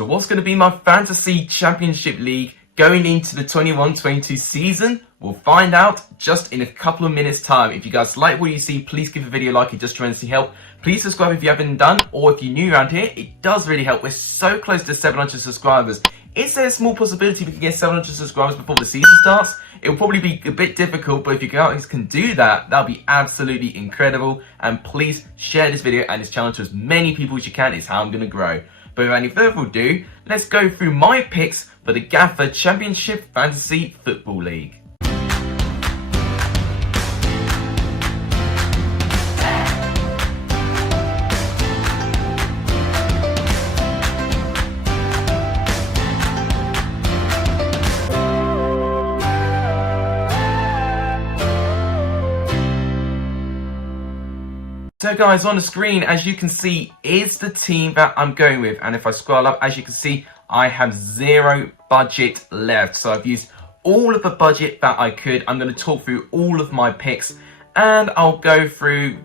So what's going to be my Fantasy Championship League going into the 21-22 season? We'll find out just in a couple of minutes time. If you guys like what you see, please give the video a like. It just tremendously help. Please subscribe if you haven't done, or if you're new around here, it does really help. We're so close to 700 subscribers. Is there a small possibility we can get 700 subscribers before the season starts? It will probably be a bit difficult, but if you guys can do that, that'll be absolutely incredible. And please share this video and this channel to as many people as you can. It's how I'm going to grow. But without any further ado, let's go through my picks for the Gaffer Championship Fantasy Football League. So guys, on the screen, as you can see, is the team that I'm going with. And if I scroll up, as you can see, I have zero budget left. So I've used all of the budget that I could. I'm going to talk through all of my picks and I'll go through,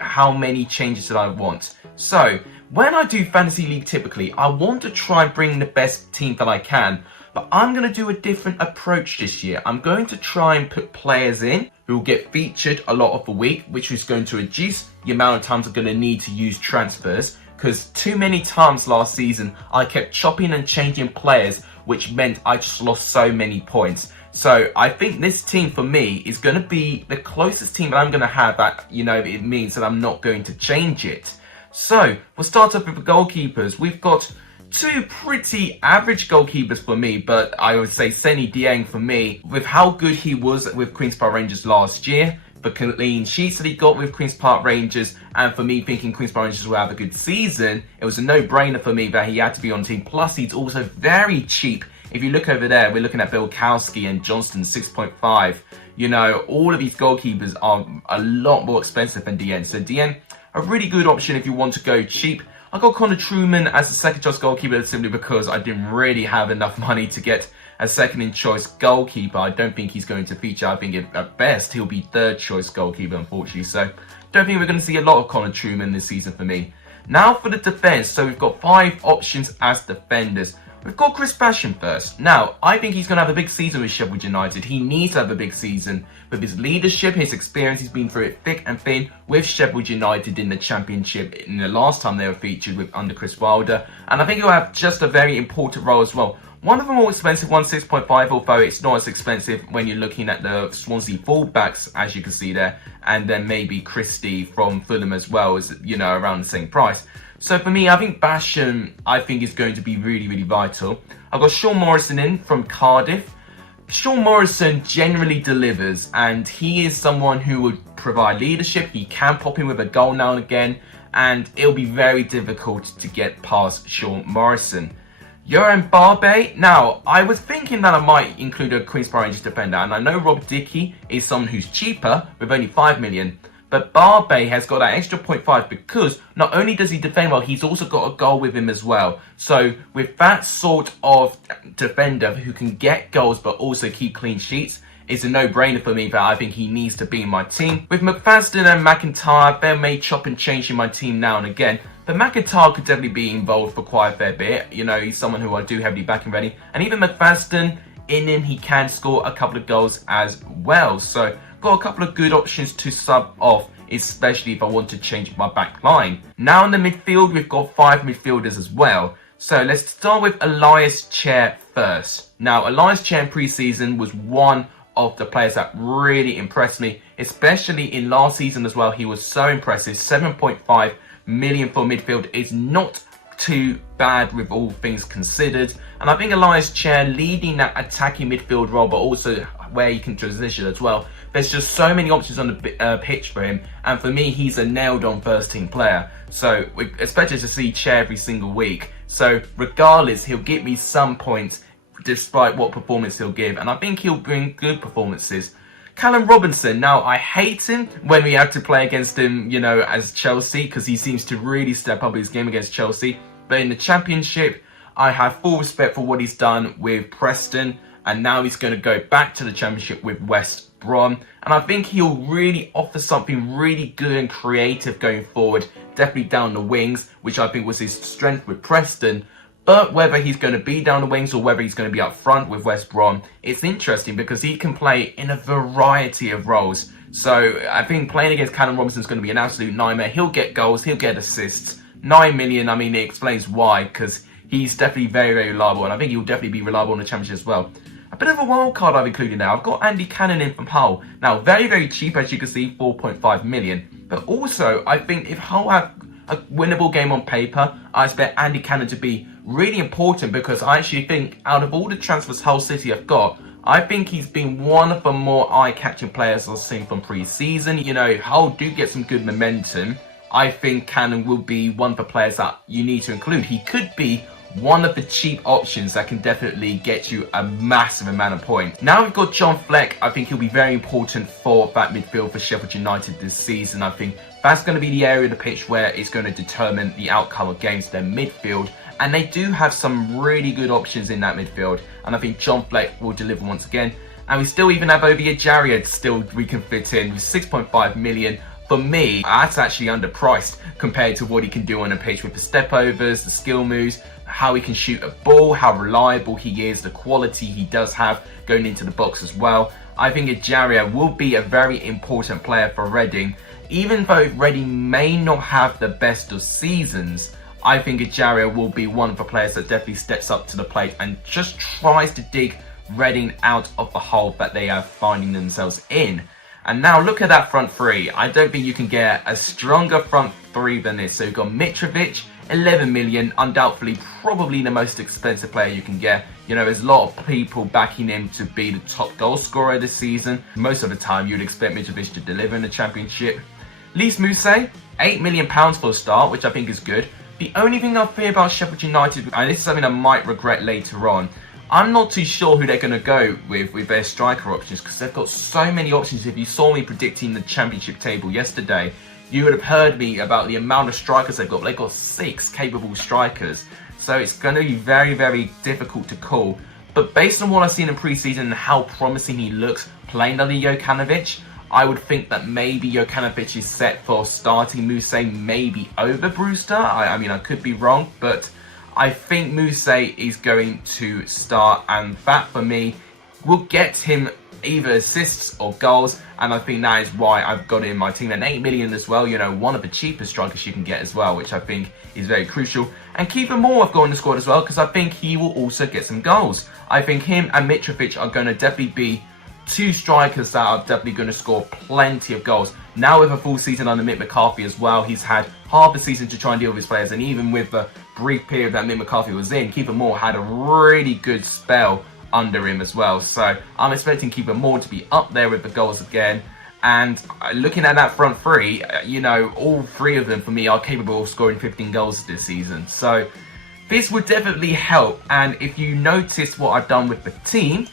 how many changes that I want. So when I do Fantasy League, typically, I want to try and bring the best team that I can. But I'm going to do a different approach this year. I'm going to try and put players in who will get featured a lot of the week, which is going to reduce the amount of times I'm going to need to use transfers. Because too many times last season, I kept chopping and changing players, which meant I just lost so many points. So I think this team for me is going to be the closest team that I'm going to have that, it means that I'm not going to change it. So we'll start off with the goalkeepers. We've got two pretty average goalkeepers for me, but I would say Seny Dieng for me, with how good he was with Queen's Park Rangers last year, the clean sheets that he got with Queen's Park Rangers, and for me thinking Queen's Park Rangers will have a good season, it was a no-brainer for me that he had to be on the team. Plus, he's also very cheap. If you look over there, we're looking at Bilkowski and Johnston, 6.5. All of these goalkeepers are a lot more expensive than Dieng. So Dieng, a really good option if you want to go cheap. I got Connor Truman as the second choice goalkeeper simply because I didn't really have enough money to get a second choice goalkeeper. I don't think he's going to feature. I think at best he'll be third choice goalkeeper, unfortunately. So don't think we're going to see a lot of Connor Truman this season for me. Now for the defense. So we've got 5 options as defenders. We've got Chris Basham first. Now, I think he's going to have a big season with Sheffield United. He needs to have a big season with his leadership, his experience. He's been through it thick and thin with Sheffield United in the Championship in the last time they were featured with under Chris Wilder. And I think he'll have just a very important role as well. One of the more expensive ones, 6.5, although it's not as expensive when you're looking at the Swansea fullbacks, as you can see there. And then maybe Christie from Fulham as well is, around the same price. So for me, I think Basham, is going to be really, really vital. I've got Sean Morrison in from Cardiff. Sean Morrison generally delivers, and he is someone who would provide leadership. He can pop in with a goal now and again, and it'll be very difficult to get past Sean Morrison. Yohan Barbe. Now, I was thinking that I might include a Queen's Park Rangers defender, and I know Rob Dickey is someone who's cheaper with only 5 million. But Barbe has got that extra 0.5 because not only does he defend well, he's also got a goal with him as well. So with that sort of defender who can get goals but also keep clean sheets, it's a no-brainer for me that I think he needs to be in my team. With McFadden and McIntyre, they may chop and change in my team now and again. But McIntyre could definitely be involved for quite a fair bit. He's someone who I do heavily back and ready. And even McFadden, in him, he can score a couple of goals as well. So got a couple of good options to sub off, especially if I want to change my back line. Now in the midfield, we've got 5 midfielders as well. So let's start with Elias Chair first. Now, Elias Chair in pre-season was one of the players that really impressed me, especially in last season as well. He was so impressive. 7.5 million for midfield is not too bad with all things considered. And I think Elias Chair leading that attacking midfield role, but also where he can transition as well. There's just so many options on the pitch for him. And for me, he's a nailed-on first-team player. So we expect to see Chair every single week. So regardless, he'll get me some points despite what performance he'll give. And I think he'll bring good performances. Callum Robinson. Now, I hate him when we have to play against him, as Chelsea, because he seems to really step up his game against Chelsea. But in the Championship, I have full respect for what he's done with Preston. And now he's going to go back to the Championship with West Brom. And I think he'll really offer something really good and creative going forward. Definitely down the wings, which I think was his strength with Preston. But whether he's going to be down the wings or whether he's going to be up front with West Brom, it's interesting because he can play in a variety of roles. So I think playing against Callum Robinson is going to be an absolute nightmare. He'll get goals, he'll get assists. 9 million, I mean, it explains why, because he's definitely very, very reliable, and I think he'll definitely be reliable in the Championship as well. A bit of a wild card I've included now. I've got Andy Cannon in from Hull. Now, very, very cheap, as you can see, 4.5 million. But also, I think if Hull have a winnable game on paper, I expect Andy Cannon to be really important, because I actually think out of all the transfers Hull City have got, I think he's been one of the more eye-catching players I've seen from pre-season. You know, Hull do get some good momentum. I think Cannon will be one of the players that you need to include. He could be one of the cheap options that can definitely get you a massive amount of points. Now we've got John Fleck. I think he'll be very important for that midfield for Sheffield United this season. I think that's going to be the area of the pitch where it's going to determine the outcome of games, their midfield. And they do have some really good options in that midfield. And I think John Fleck will deliver once again. And we still even have Ovie Ejaria still we can fit in with 6.5 million. For me, that's actually underpriced compared to what he can do on a pitch with the step overs, the skill moves, how he can shoot a ball, how reliable he is, the quality he does have going into the box as well. I think Ejaria will be a very important player for Reading. Even though Reading may not have the best of seasons, I think Ejaria will be one of the players that definitely steps up to the plate and just tries to dig Reading out of the hole that they are finding themselves in. And now look at that front three. I don't think you can get a stronger front three than this. So you've got Mitrovic, 11 million, undoubtedly probably the most expensive player you can get. You know, there's a lot of people backing him to be the top goal scorer this season. Most of the time, you'd expect Mitrovic to deliver in the Championship. Lys Mousset, £8 million for a start, which I think is good. The only thing I fear about Sheffield United, and this is something I might regret later on, I'm not too sure who they're going to go with their striker options, because they've got so many options. If you saw me predicting the Championship table yesterday, you would have heard me about the amount of strikers they've got. They've got 6 capable strikers. So it's going to be very, very difficult to call. But based on what I've seen in pre-season and how promising he looks playing under Jokanovic, I would think that maybe Jokanovic is set for starting Mousset maybe over Brewster. I mean, I could be wrong, but I think Mousset is going to start, and that for me will get him either assists or goals, and I think that is why I've got it in my team. And 8 million as well, you know, one of the cheapest strikers you can get as well, which I think is very crucial. And Kiefer Moore I've got in the squad as well, because I think he will also get some goals. I think him and Mitrovic are going to definitely be 2 strikers that are definitely going to score plenty of goals. Now with a full season under Mick McCarthy as well, he's had half a season to try and deal with his players, and even with the brief period that Mick McCarthy was in, Kiefer Moore had a really good spell under him as well. So I'm expecting Kiefer Moore to be up there with the goals again. And looking at that front three, you know, all 3 of them for me are capable of scoring 15 goals this season. So this would definitely help. And if you notice what I've done with the team,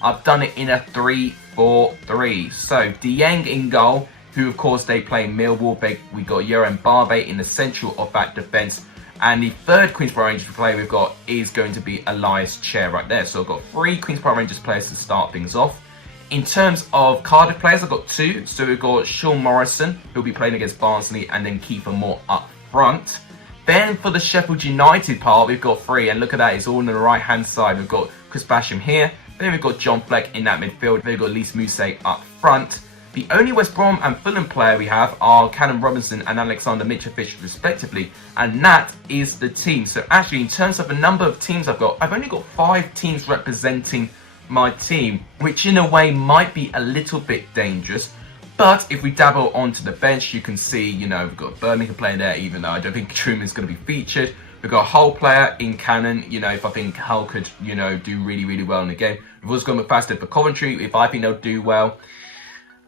I've done it in a 3-4-3. So Dieng in goal, who of course they play Millwall. We got Joran Barbe in the central of that defence. And the third Queen's Park Rangers player we've got is going to be Elias Chair right there. So I've got 3 Queen's Park Rangers players to start things off. In terms of Cardiff players, I've got 2. So we've got Sean Morrison, who'll be playing against Barnsley, and then Kiefer Moore up front. Then for the Sheffield United part, we've got 3. And look at that, it's all on the right-hand side. We've got Chris Basham here. Then we've got John Fleck in that midfield. Then we've got Lys Mousset up front. The only West Brom and Fulham player we have are Callum Robinson and Alexander Mitrovic respectively, and that is the team. So actually, in terms of the number of teams I've only got 5 teams representing my team, which in a way might be a little bit dangerous. But if we dabble onto the bench, you can see, you know, we've got Birmingham playing there, even though I don't think Truman's going to be featured. We've got a Hull player in Cannon, you know, if I think Hull could, you know, do really, really well in the game. We've also got McFaster for Coventry, if I think they'll do well.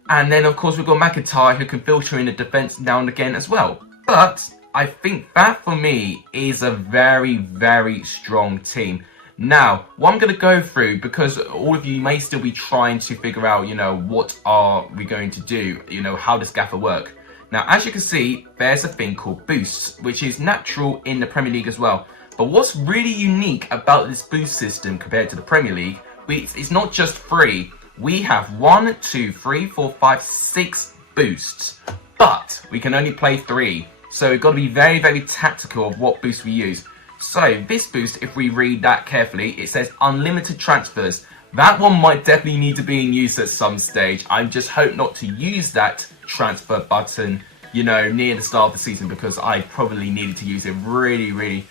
And then, of course, we've got McIntyre, who can filter in the defence now and again as well. But I think that, for me, is a very, very strong team. Now, what I'm going to go through, because all of you may still be trying to figure out, you know, what are we going to do? You know, how does Gaffer work? Now, as you can see, there's a thing called boosts, which is natural in the Premier League as well. But what's really unique about this boost system compared to the Premier League, it's not just 3. We have 1, 2, 3, 4, 5, 6 boosts, but we can only play 3. So we've got to be very, very tactical of what boost we use. So this boost, if we read that carefully, it says unlimited transfers. That one might definitely need to be in use at some stage. I just hope not to use that transfer button, you know, near the start of the season, because I probably needed to use it really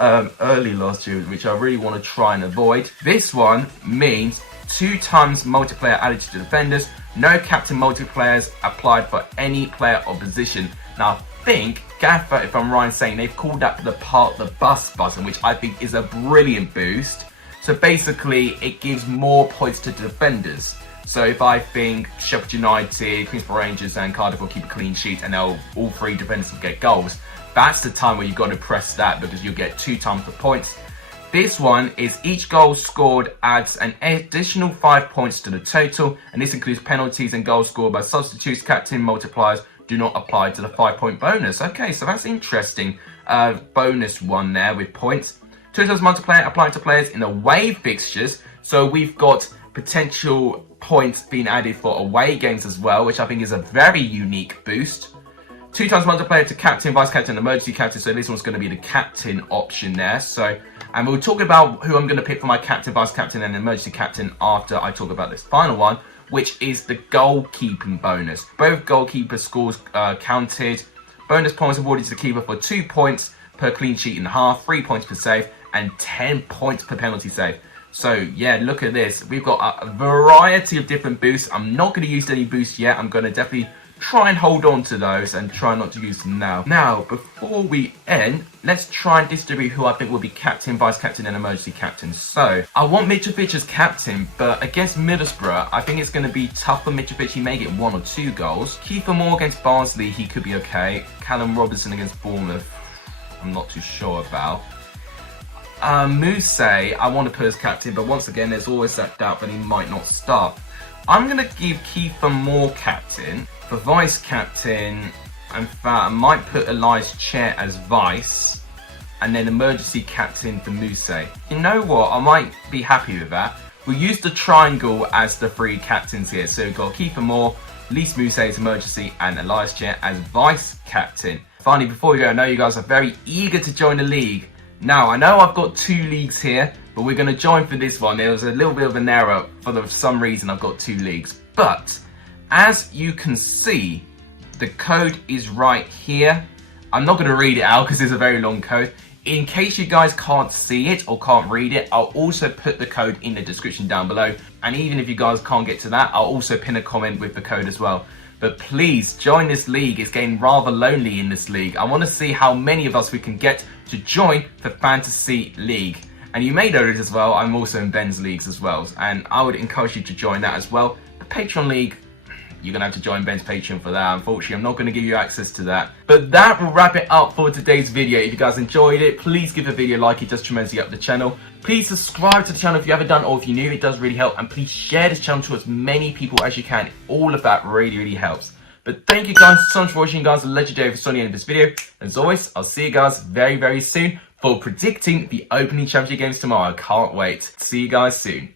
early last year, which I really want to try and avoid. This one means 2 times multiplayer added to defenders, no captain multiplayers applied for any player or position. Now I think Gaffer, if I'm right in saying, they've called that the park the bus button, which I think is a brilliant boost. So basically it gives more points to defenders. So if I think Sheffield United, Queens Park Rangers and Cardiff will keep a clean sheet and all 3 defenders will get goals, that's the time where you've got to press that, because you'll get 2 times the points. This one is each goal scored adds an additional 5 points to the total, and this includes penalties and goals scored by substitutes. Captain multipliers do not apply to the 5-point bonus. Okay, so that's interesting. Bonus one there with points. 2 times multiplier applied to players in away fixtures. So we've got potential points being added for away games as well, which I think is a very unique boost. 2 times multiplier to captain, vice captain, emergency captain. So this one's going to be the captain option there. So, and we'll talk about who I'm going to pick for my captain, vice captain, and emergency captain after I talk about this final one, which is the goalkeeping bonus. Both goalkeeper scores counted. Bonus points awarded to the keeper for 2 points per clean sheet in half, 3 points per save, and 10 points per penalty save. So yeah, look at this. We've got a variety of different boosts. I'm not going to use any boosts yet. I'm going to definitely try and hold on to those and try not to use them now. Now, before we end, let's try and distribute who I think will be captain, vice captain, and emergency captain. So, I want Mitrovic as captain, but against Middlesbrough, I think it's going to be tough for Mitrovic. He may get 1 or 2 goals. Kiefer Moore against Barnsley, he could be okay. Callum Robinson against Bournemouth, I'm not too sure about. Muse, I want to put as captain, but once again, there's always that doubt that he might not start. I'm going to give Kiefer Moore captain. For vice captain, in fact, I might put Elias Chair as vice, and then emergency captain for Muse. You know what? I might be happy with that. We'll use the triangle as the 3 captains here. So we've got Kiefer Moore, Lise Muse as emergency, and Elias Chair as vice captain. Finally, before we go, I know you guys are very eager to join the league. Now, I know I've got 2 leagues here, but we're going to join for this one. There was a little bit of an error. For some reason, I've got 2 leagues. But as you can see, the code is right here. I'm not going to read it out because it's a very long code. In case you guys can't see it or can't read it, I'll also put the code in the description down below. And even if you guys can't get to that, I'll also pin a comment with the code as well. But please join this league. It's getting rather lonely in this league. I want to see how many of us we can get to join the Fantasy League. And you may notice as well, I'm also in Ben's leagues as well. And I would encourage you to join that as well. The Patreon League, you're going to have to join Ben's Patreon for that. Unfortunately, I'm not going to give you access to that. But that will wrap it up for today's video. If you guys enjoyed it, please give the video a like. It does tremendously help the channel. Please subscribe to the channel if you haven't done, or if you're new, it does really help. And please share this channel to as many people as you can. All of that really helps. But thank you guys so much for watching, guys. A legendary for Sonny in this video. As always, I'll see you guys very soon for predicting the opening championship games tomorrow. Can't wait. See you guys soon.